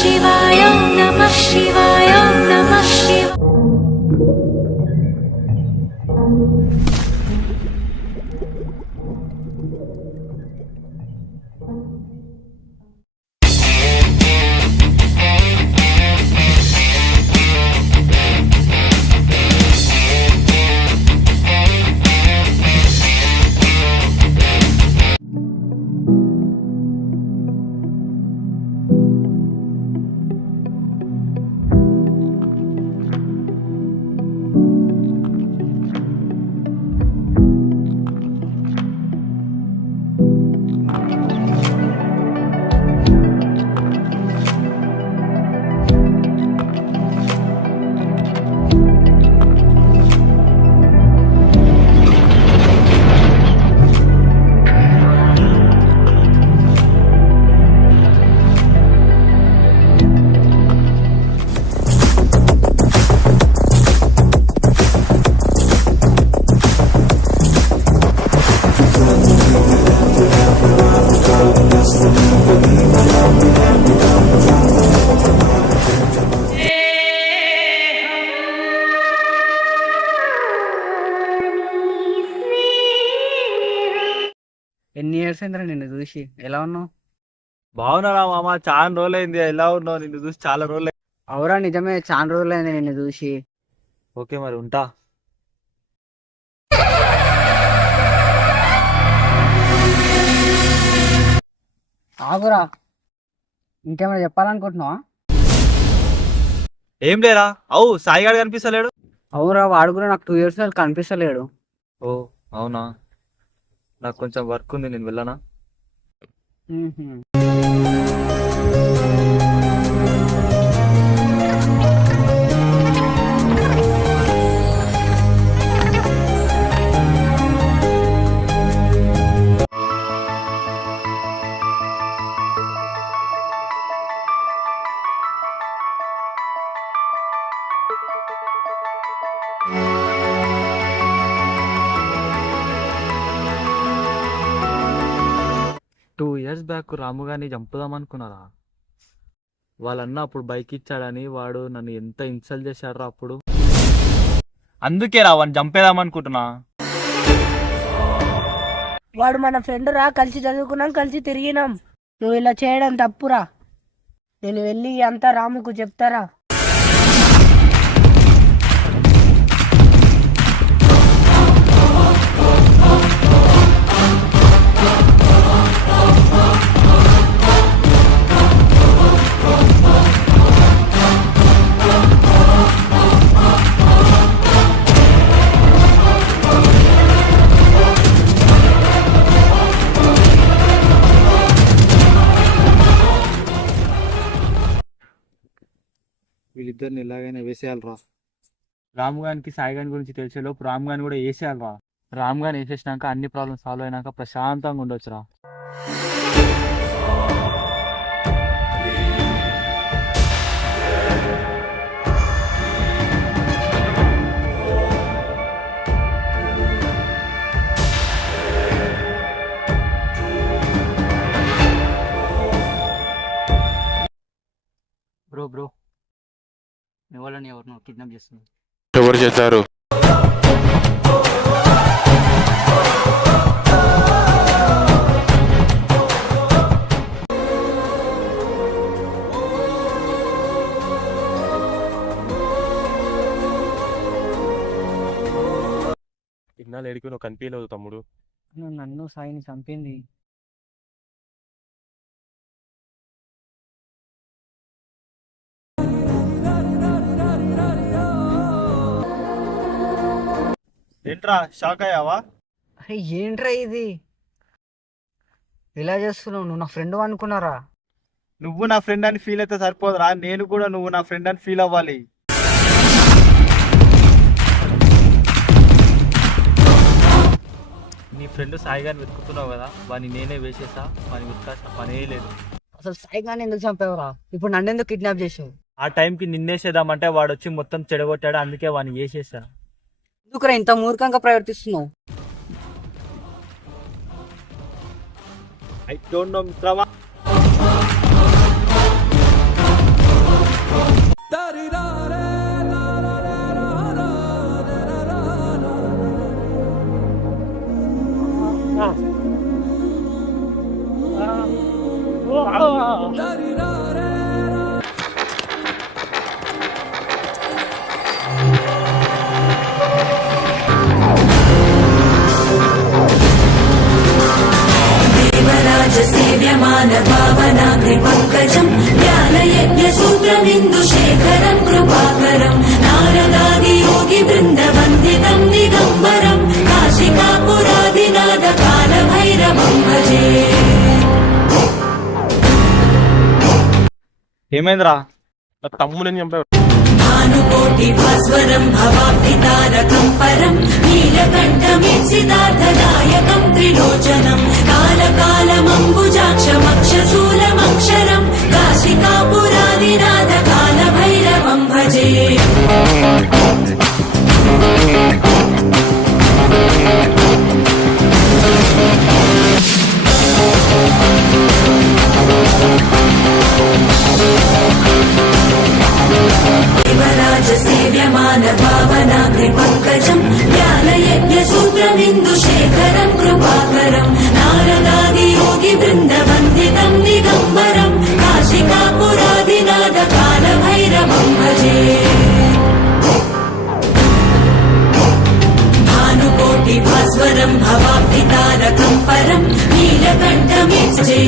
శివాయ ఓం నమః శివాయ ఓం నమః శివాయ. ఎన్ని ఇయర్స్ అయిందిరా నిన్ను చూసి? ఎలా ఉన్నావు? బాగున్నారా మామ? చాలా రోజులైంది. ఎలా ఉన్నావు? నిన్ను చూసి చాలా రోజులు. అవురా, నిజమే, చాలా రోజులైంది నిన్ను చూసి. ఓకే మరి ఉంటా. ఆగురా, ఇంకేమైనా చెప్పాలనుకుంటున్నావా? ఏం లేరా. అవు సాయిగాడు కనిపిస్తలేడు. అవురా, వాడు కూడా నాకు 2 years కనిపిస్తలేడు. ఓ అవునా, నాకు కొంచెం వర్క్ ఉంది, నేను వెళ్ళనా? టూ ఇయర్స్ బ్యాక్ రాము గారిని చంపుదాం అనుకున్నారా? వాళ్ళన్న అప్పుడు బైక్ ఇచ్చాడని వాడు నన్ను ఎంత ఇన్సల్ట్ చేశాడు అప్పుడు. అందుకే రా వాడిని చంపేదాం అనుకుంటున్నా. వాడు మన ఫ్రెండ్ రా, కలిసి చదువుకున్నాం, కలిసి తిరిగినాం. నువ్వు ఇలా చేయడం తప్పురా. నేను వెళ్ళి అంతా రాముకు చెప్తారా. వీళ్ళిద్దరిని ఎలాగైనా వేసేయాలరా. రాము గారికి సాయి గారి గురించి తెలిసేలోపు రాము గారిని కూడా వేసేయాలరా. రాము గారిని వేసేసినాక అన్ని ప్రాబ్లమ్స్ సాల్వ్ అయినాక ప్రశాంతంగా ఉండొచ్చురా. బ్రో బ్రో, ఎవరని ఎవరినో కిడ్నాప్ చేస్తున్నారు. ఎవరు చేశారు? ఇన్నాళ్ళు ఎడికి నువ్వు కనిపించలేదు తమ్ముడు. నన్ను సాయిని చంపింది. ఏంట్రా షాక్ అయ్యావా? అరే ఏంట్రా ఇది, ఇలా చేస్తున్నావు? నువ్వు నా ఫ్రెండ్ అనుకున్నారా? నువ్వు నా ఫ్రెండ్ అని ఫీల్ అయితే సరిపోదురా, నేను కూడా నువ్వు నా ఫ్రెండ్ అని ఫీల్ అవ్వాలి. నీ ఫ్రెండ్ సాయి గారిని వెతుకుతున్నావు కదా, వాడిని నేనే వేసేసా. వాడిని వెతకాల్సిన పనే లేదు. అసలు సాయి గారిని ఎందుకు చంపావురా? ఇప్పుడు నన్ను ఎందుకు కిడ్నాప్ చేసావు? ఆ టైంకి నిన్నేసేద్దామంటే వాడు వచ్చి మొత్తం చెడగొట్టాడు, అందుకే వాడిని వేసేసా. ఎందుకురా ఇంత మూర్ఖంగా ప్రవర్తిస్తున్నావు? ఐ డోంట్ నో మిత్రమా. దేవరాజ సేవ్యమాన పావనాగ్రి పంకజం జ్ఞానయజ్ఞ సూత్రమిందు శేఖరం కృపాకరం నారదాది యోగి బృంద వందితం దిగంబరం కాశికాపురాదినాథ కాల భైరవం భజే. ఏమైందిరా? నా తమ్ముడిని చంపావు. భానుకోటి భాస్వరం భవాబ్ది తారకం పరం నీలకంఠమిత్సితార్థదాయకం త్రిలోచనం కాలకాలమంబుజాక్షమక్షశూలమక్షరం కాశికాపురాదినాథ కాల భైరవం భజే. దేవరాజ సేవ్యమాన పావనాగ్రి పంకజం జ్ఞానయజ్ఞ సూత్రమిందు శేఖరం కృపాకరం నారదాది యోగి బృంద వందితం దిగంబరం కాశికాపురాదినాథ కాల భైరవం భజే. భానుకోటి భాస్వరం భవాబ్ది తారకం పరం నీలకంఠమిత్సే.